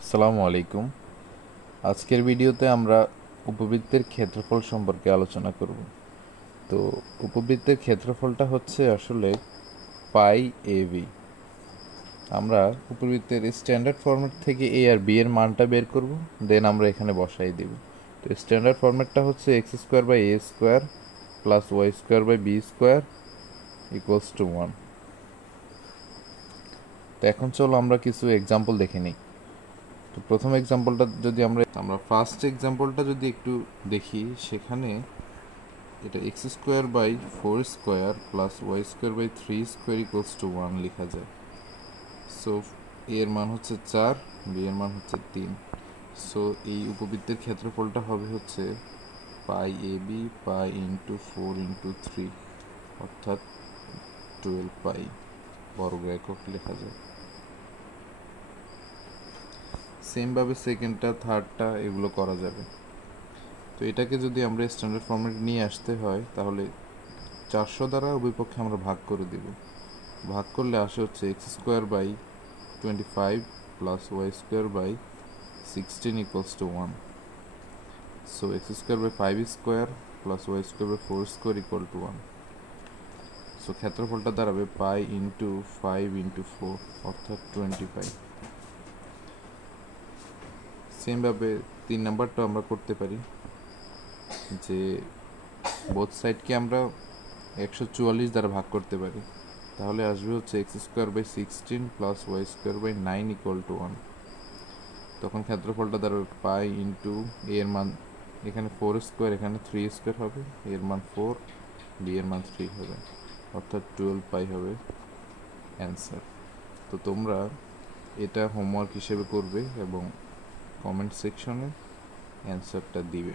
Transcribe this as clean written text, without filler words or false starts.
আসসালামু আলাইকুম। আজকের ভিডিওতে আমরা উপবৃত্তের ক্ষেত্রফল সম্পর্কে আলোচনা করব। তো উপবৃত্তের ক্ষেত্রফলটা হচ্ছে আসলে পাই এ বি। আমরা উপবৃত্তের স্ট্যান্ডার্ড ফরম্যাট থেকে এ আর বি এর মানটা বের করব, দেন আমরা এখানে বসাই দেব। তো স্ট্যান্ডার্ড ফরম্যাটটা হচ্ছে x square by A square plus Y square by B square equals to 1। তো এখন চলো আমরা কিছু এক্সাম্পল দেখে নিই। তো প্রথম এক্সাম্পলটা যদি আমরা ফার্স্ট এক্সাম্পলটা যদি একটু দেখি, সেখানে এটা X square by four square plus Y square by three square equals to 1 লেখা যায়। সো এর মান হচ্ছে 4, বি এর মান হচ্ছে 3। সো এই উপবৃত্তের ক্ষেত্রফলটা হবে হচ্ছে পাই A B pi into 4 into 3, অর্থাৎ 12 পাই বর্গ একক লেখা যায়। সেমভাবে সেকেন্ডটা থার্ডটা এগুলো করা যাবে। তো এটাকে যদি আমরা স্ট্যান্ডার্ড ফরম্যাটে নিয়ে আসতে হয়, তাহলে 400 দ্বারা উভয়পক্ষে আমরা ভাগ করে দেব। ভাগ করলে আসে হচ্ছে x square by 25 plus Y square by 16 equals to 1। So x square by 5 square plus Y square by 4 square equal to 1। So ক্ষেত্রফলটা দাঁড়াবে পাই ইন্টু 5 ইন্টু 4, অর্থাৎ 20 পাই। সেমভাবে 3 নাম্বারটা আমরা করতে পারি, যে বোথ সাইডকে আমরা 144 দ্বারা ভাগ করতে পারি। তাহলে আসবে হচ্ছে x square by 16 plus Y square by 9 equal to 1। তখন ক্ষেত্রফলটা দাঁড়াবে পাই ইন্টু এর মান, এখানে 4 স্কোয়ার এখানে 3 স্কোয়ার হবে, এর মান 4, বি এর মান 3 হবে, অর্থাৎ 12 পাই হবে অ্যান্সার। তো তোমরা এটা হোমওয়ার্ক হিসেবে করবে এবং কমেন্ট সেকশনে অ্যান্সারটা দিবে।